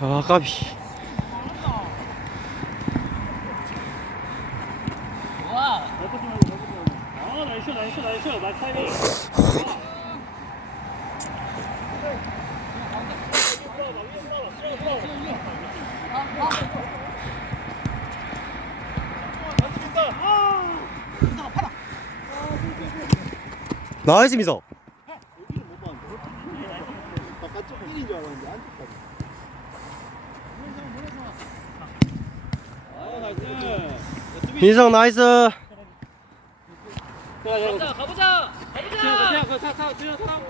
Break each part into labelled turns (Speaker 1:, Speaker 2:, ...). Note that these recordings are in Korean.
Speaker 1: 아 까비
Speaker 2: 아 나이스 나이스 나이스 나이스 타이밍
Speaker 1: 나이스 미서
Speaker 3: 바깥쪽 힐인 줄 알았는데 안쪽까지. 아 나이스.
Speaker 1: 민성 나이스
Speaker 2: 가보자 가보자 가보자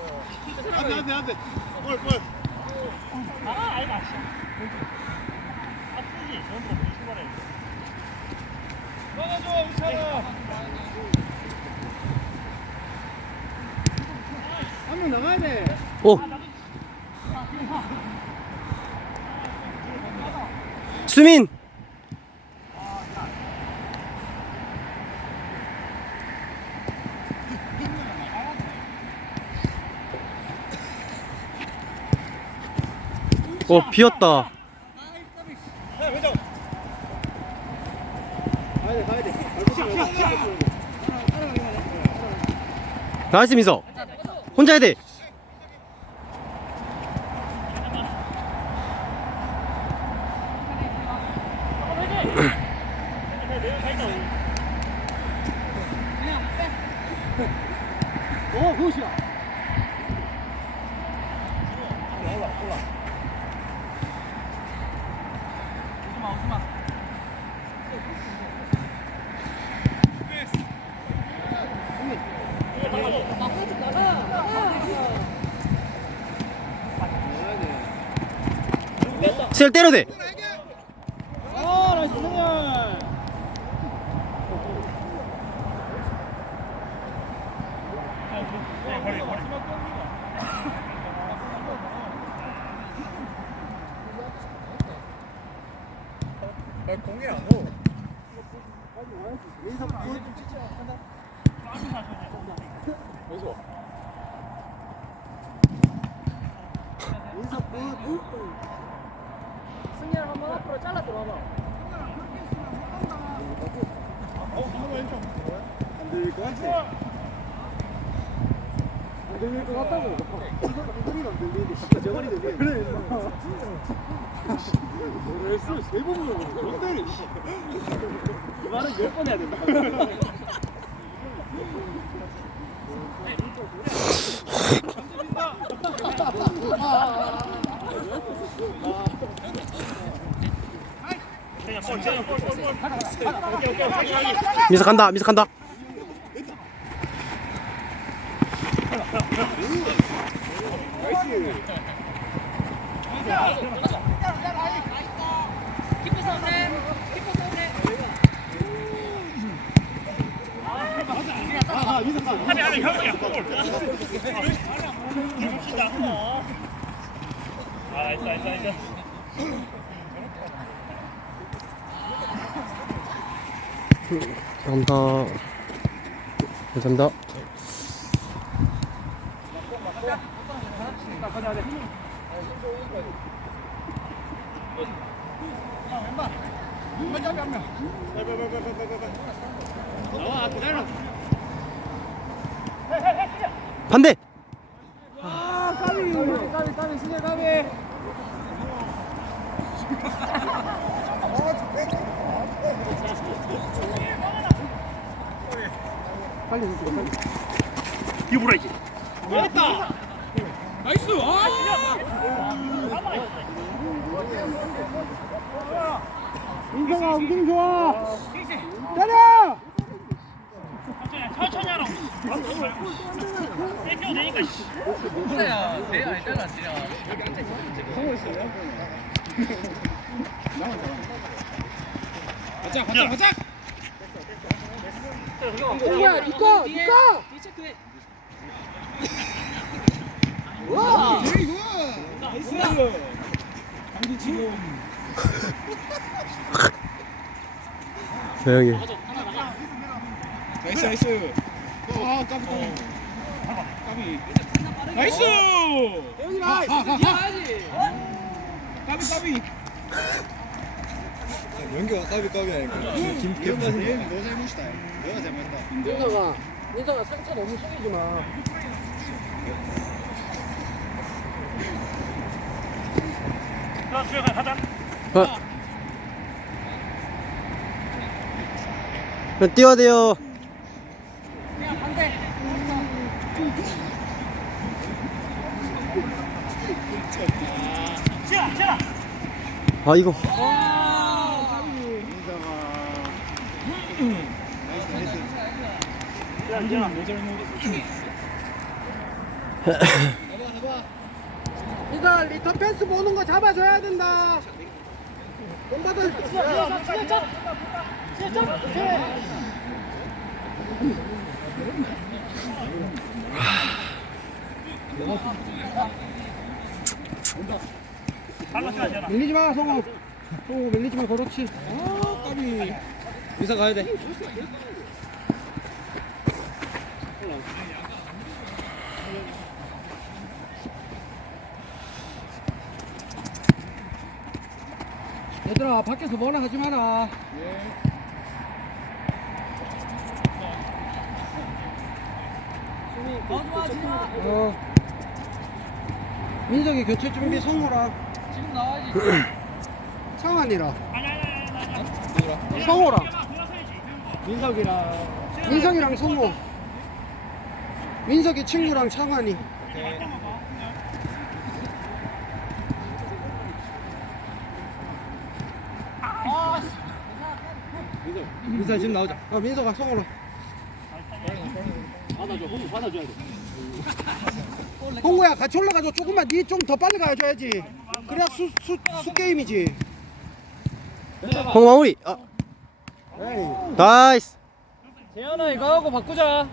Speaker 3: 안돼 안돼 안돼. 볼 볼.
Speaker 2: 아 아니다 아프지 전부
Speaker 3: 막아줘 우찬아. 한명 나가야 돼.
Speaker 1: 오 수민 오 비었다. 나이스 미서 혼자 해야 돼
Speaker 3: 어 그것이야.
Speaker 1: 셀 때려야
Speaker 3: 돼아 나이스 승현.
Speaker 2: 승리를 한번 앞으로 잘라 들어와봐
Speaker 3: 안 된다.
Speaker 1: 미서 간다 미서 간다
Speaker 3: 아, 미석아.
Speaker 2: 아니 아니 형이야 골 아 나이스 나이스 나이스
Speaker 1: 감사합니다 감사합니다. 반대
Speaker 3: 아, 까비. 까비, 까비, 승현 까비. 빨리 해줘, 빨리.
Speaker 2: 이거 뭐라 이게
Speaker 3: 됐다. 나이스. 아! 민성아, 움직임 좋아. 때려!
Speaker 2: 천천히 천천히 하라고 땡겨도 되니까 씨.
Speaker 3: 가자, 가자, 가자.
Speaker 2: 야 니꺼 니꺼
Speaker 3: 와! 나이스. 강기 지금.
Speaker 1: 조용히
Speaker 3: 나이스, 나이스. 아, 까비, 까비. 까비. 나이스! 대웅이 나이스! 이해하지? 까비 까비!
Speaker 4: 연기가 까비 까비 아니까 김 대웅이 너 잘못이다 너가 잘못했다
Speaker 1: 민서가 민서가 상처 너무 속이지 마.
Speaker 2: 자, 주혁아 가자.
Speaker 1: 어. 뛰어야 돼요.
Speaker 2: 시아, 시아.
Speaker 1: 아 이거
Speaker 2: 시아.
Speaker 3: 이거 리터 펜스 보는 거 잡아줘야 된다. 받을. 밀리지 마, 성우. 성우 밀리지 마, 그렇지. 아, 까비.
Speaker 4: 의사 가야 돼
Speaker 3: 얘들아, 밖에서 뭐라 하지 마라. 어. 민석이 교체 준비 성우랑. 지금 나와야지. 성우랑.
Speaker 2: 돌아서야지.
Speaker 3: 민석이랑. 민석이랑 성우. 민석이 친구랑 창환이.
Speaker 4: 의사 지금 나오자
Speaker 3: 어, 민석아 성우랑.
Speaker 2: 받아줘, 홍 받아줘야 돼.
Speaker 3: 홍구야 같이 올라가줘 조금만 니 좀 더 빨리 가줘야지 그래야 수, 수, 수 게임이지
Speaker 1: 홍 마무리. 아
Speaker 3: 에이.
Speaker 1: 나이스.
Speaker 2: 재현아, 이거 하고 바꾸자.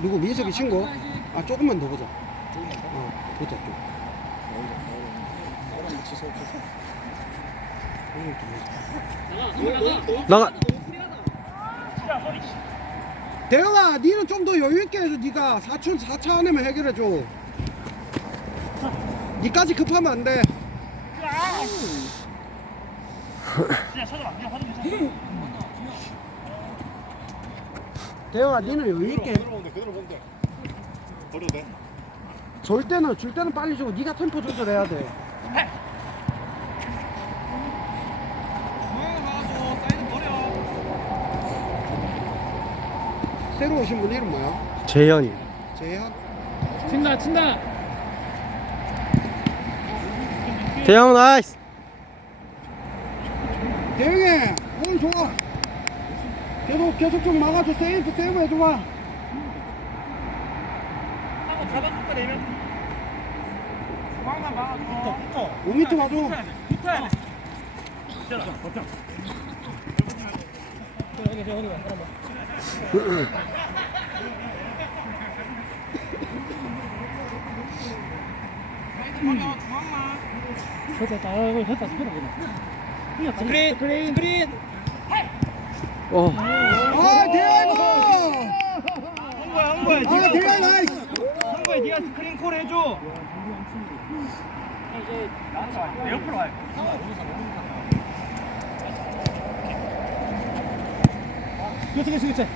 Speaker 3: 누구 민석이 친구? 아 조금만 더 보자 어 보자 좀
Speaker 1: 나가.
Speaker 3: 대영아 니는 좀 더 여유 있게 해줘 니가 4천 4차 안에만 해결해 줘 니까지 급하면.
Speaker 2: 시아, 받으면
Speaker 3: 대영아 니는
Speaker 4: 본대 버려도 돼?
Speaker 3: 줄 때는 줄 때는 빨리 주고 니가 템포 조절해야 돼 새로 오신 분 이름 뭐야?
Speaker 1: 재현이.
Speaker 3: 재현?
Speaker 2: 친다, 친다.
Speaker 1: 재영 나이스.
Speaker 3: 대영이 볼 좋아 계속 계속 좀 막아줘 세이브 세이브 해줘봐
Speaker 2: 한번 잡아줄까, 내면? 중앙만 막아줘. 붙어, 붙어.
Speaker 3: 5m 봐줘
Speaker 2: 붙어야 돼. 시아나, 버텨.
Speaker 3: 그린 그린 그린
Speaker 1: 어.
Speaker 3: 아 대영이
Speaker 2: 홍보야, 홍보야.
Speaker 3: 아 대영이 나이스
Speaker 2: 홍보야, 네가 스크린 콜 해줘. 내 옆으로 와요. 교체, 교체, 교체.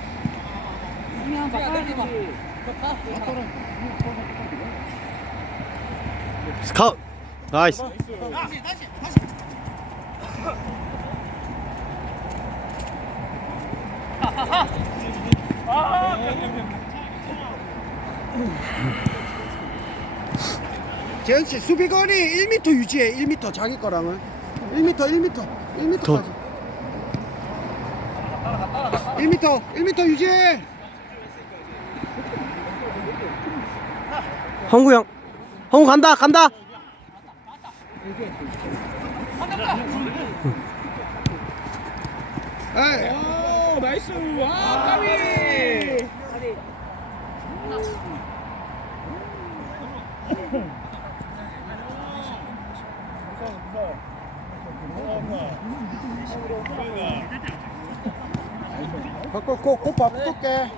Speaker 1: 스카웃. 나이스.
Speaker 3: 재현 씨 수비거리 1m 유지해 1m 자기 거랑은 1m 1m 1m까지 1m 1m 유지해
Speaker 1: 홍구 형. 홍구 간다 간다.
Speaker 3: 에이
Speaker 2: 오, 나이스. 아, 까비.
Speaker 3: 바꿔 꼭, 꼭 바꿀게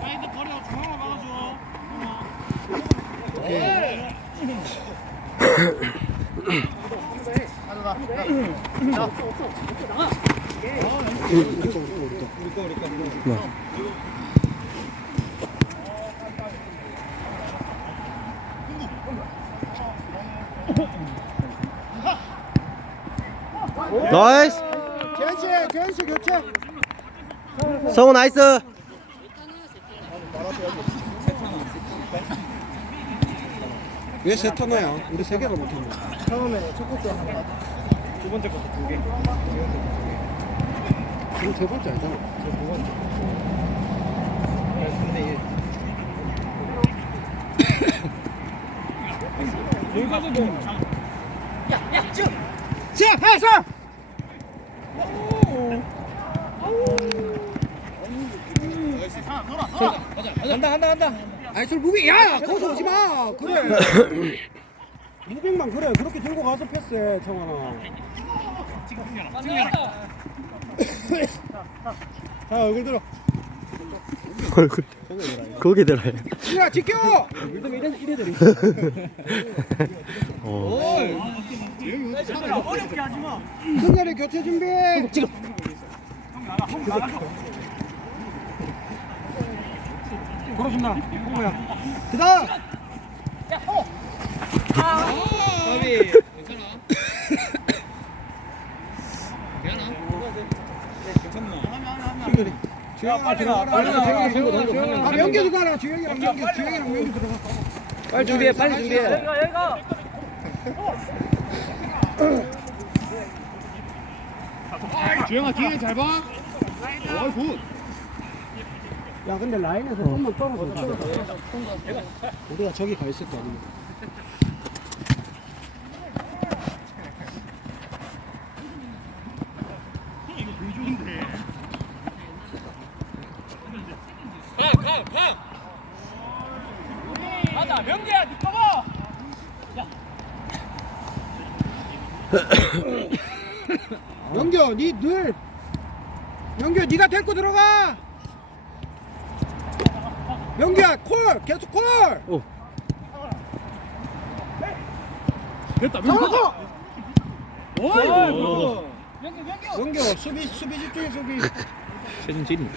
Speaker 2: 사이드 버려 중앙으로
Speaker 3: 재현 씨 교체.
Speaker 1: 성우 나이스
Speaker 3: 왜세 터너야? 우리 세 개가 못했네.
Speaker 4: 두 번째 것도 두 개.
Speaker 3: 지금 세 번째 아니잖아.
Speaker 4: 여기 가서 뭐.
Speaker 3: 자, 해서.
Speaker 4: 간다 간다 간다.
Speaker 3: 아이솔 무빙. 야, 거기서 오지 마. 그래. 무빙만 그래. 그렇게 들고 가서 패스해, 청아나. 자, 얼굴 들어.
Speaker 1: 얼굴 거기 들어요
Speaker 3: 야, 지켜.
Speaker 1: 어.
Speaker 2: 어렵게 하지 마.
Speaker 3: 승렬이 교체 준비. 지금. 걸어준다. 홍모야. 그다음.
Speaker 4: 아,
Speaker 3: 들어가.
Speaker 4: 빨리 준비해 빨리 준비해. 주영아 뒤에 잘 봐. 어 굿.
Speaker 3: 야, 근데 라인에서 좀만 떨어져. 우리가 저기 가 있을 거 아니야.
Speaker 2: 가자 명기야 니 꺼봐.
Speaker 3: 영규, 니 늘. 영규, 니가 데리고 들어가. 영규야, 콜, 계속 콜.
Speaker 1: 오.
Speaker 4: 됐다.
Speaker 3: 잡았어.
Speaker 4: 어이구.
Speaker 3: 영규, 수비, 수비 집중, 수비.
Speaker 4: 최준진이.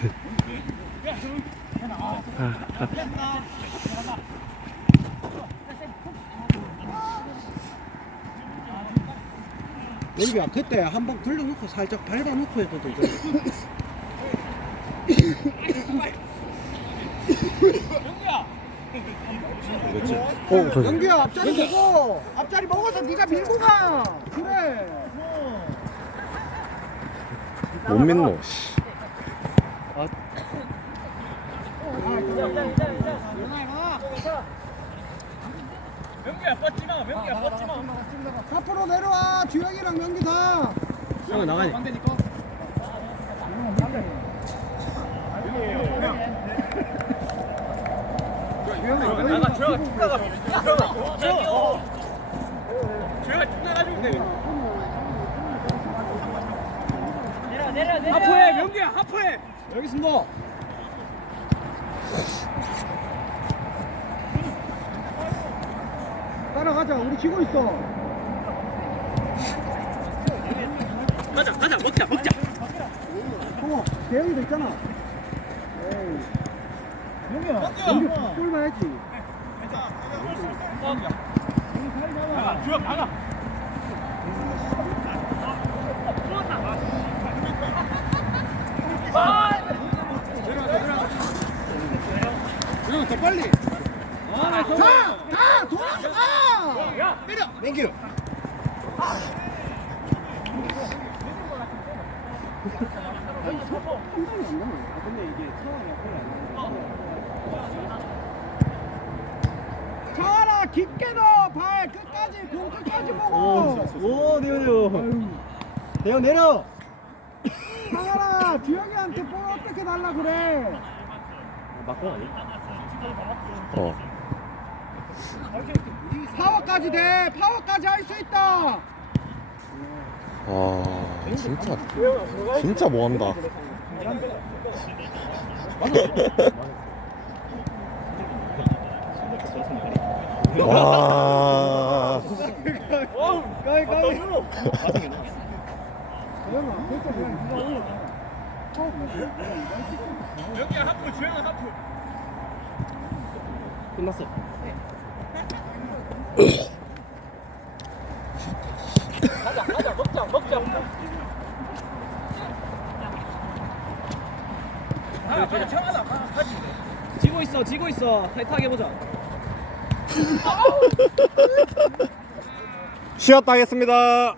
Speaker 3: 영규야, 그때 한번 굴려놓고 살짝 밟아놓고 해도 되잖아.
Speaker 1: 어, 저,
Speaker 3: 영규야, 앞자리 보고, 앞자리 먹어서 네가 밀고 가. 그래.
Speaker 1: 못 믿노 씨.
Speaker 2: 명기야 뻗지 마. 명기야 뻗지 마.
Speaker 3: 앞으로 내려와. 주영이랑 명규 다.
Speaker 1: 형은 나가니
Speaker 2: 나가 들 어가 쭉 나가. 들어가. 들어가. 들어가 쭉 나가주면 돼. 내려 내려 내려. 하프해 명기야 하프해.
Speaker 3: 여기 있습니다. 따라가자. 우리 지고 있어.
Speaker 2: 가자 가자 먹자 먹자.
Speaker 3: 형아, 대형이도 있잖아. 골 봐야지.
Speaker 2: 나가 주영 나가.
Speaker 4: 주영 더 빨리.
Speaker 3: 가! 가! 돌아서 가!
Speaker 2: 때려.
Speaker 4: 땡큐.
Speaker 3: 차라 깊게 넣어 발 끝까지 공 끝까지 보고
Speaker 1: 오 대현이 대현 내려!
Speaker 3: 차라 주영이한테 볼 어떻게 달라 그래?
Speaker 1: 막공 아니? 어.
Speaker 3: 파워까지 돼. 파워까지 할 수 있다.
Speaker 4: 와 진짜 진짜 뭐한다. 와.
Speaker 3: 가위 가위
Speaker 5: 여기야 하프 주영아 하프
Speaker 2: 끝났어.
Speaker 5: 가자 가자 먹자 먹자 아 빨리 청하다 가지
Speaker 2: 지고 있어, 지고 있어. 타이트하게 해보자.
Speaker 4: 쉬었다 하겠습니다